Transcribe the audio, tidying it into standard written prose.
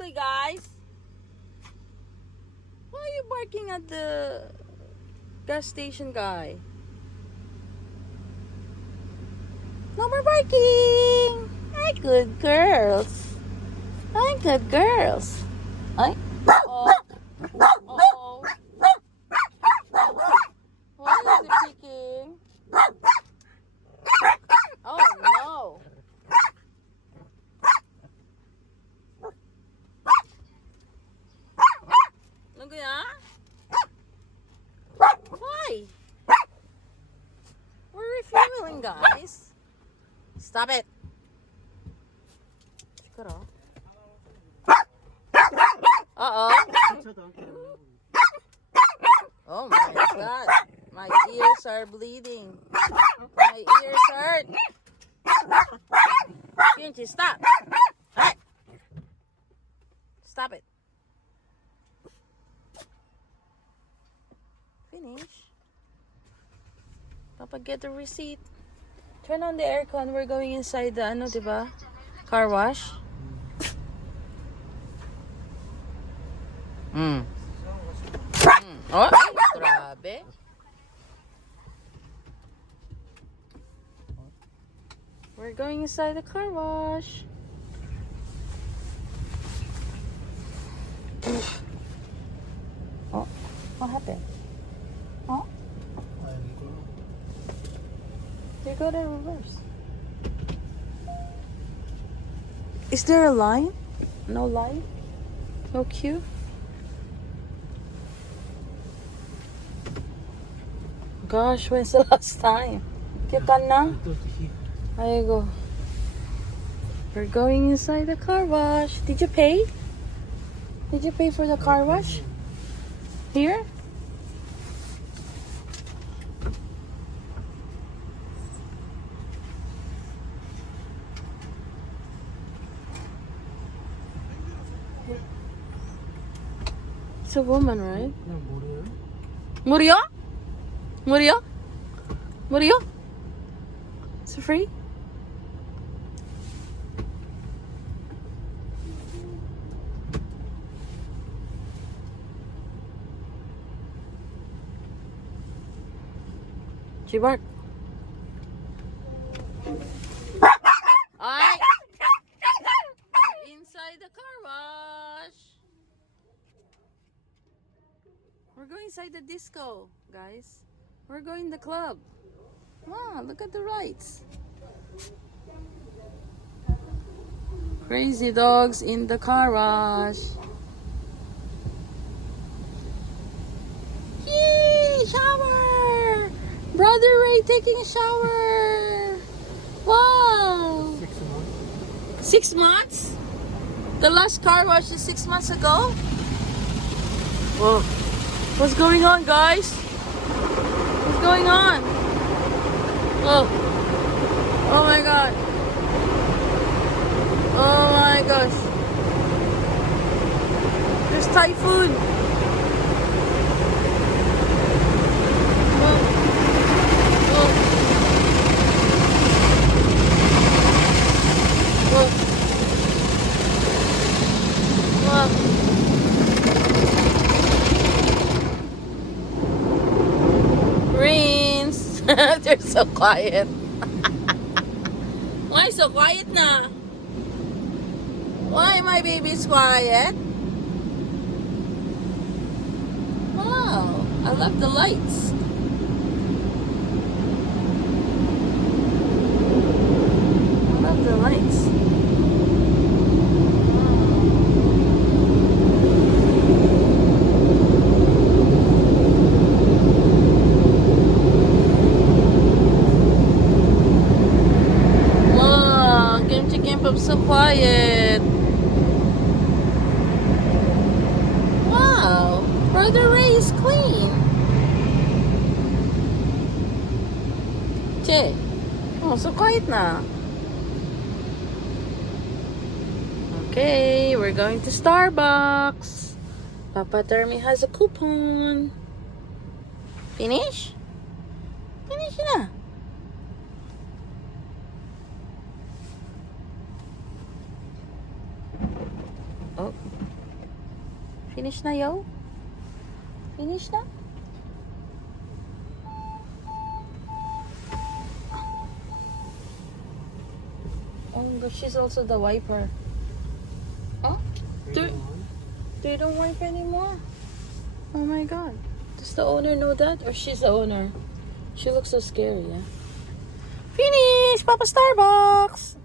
ugly, guys. Why are you barking at the gas station guy? No more barking. Hi, good girls. Hi, good girls. Hi. Oh. Oh. Why is it peeking? Oh no. Look at that. Why? We're refueling, guys. Stop it. Uh-oh. Oh my God. My ears are bleeding. My ears hurt. Kinchi, stop. Hey. Stop it. Finish. Papa, get the receipt. Turn on the aircon. We're going inside the, ano, diba? Car wash. Oh, grabe. We're going inside the car wash. Oh, what happened? Oh? You go to reverse. Is there a line? No line? No queue? Gosh, when's the last time? Kita na? There you go. We're going inside the car wash. Did you pay? Did you pay for the car wash? Here? It's a woman, right? Murio? Murio? Murio? Is it free? Bark. Alright. Inside the car wash. We're going inside the disco, guys. We're going to the club. Wow, look at the lights. Crazy dogs in the car wash. Yay! Shower! Brother Ray taking a shower. Wow! 6 months? The last car wash is 6 months ago? Whoa. What's going on, guys? What's going on? Oh. Oh my God. Oh my gosh. There's typhoon. Rains. They're so quiet. Why so quiet na? Why my baby's quiet? Wow, I love the lights. I love the lights. I'm so quiet. Wow, Brother Ray is clean. Che, oh, so quiet na. Okay, we're going to Starbucks. Papa Termi has a coupon. Finish? Finish na. Oh. Finish na, yo? Finish na? Oh my gosh, she's also the wiper. Oh? They don't wipe anymore. Oh my god. Does the owner know that? Or she's the owner? She looks so scary, yeah? Finish! Papa Starbucks!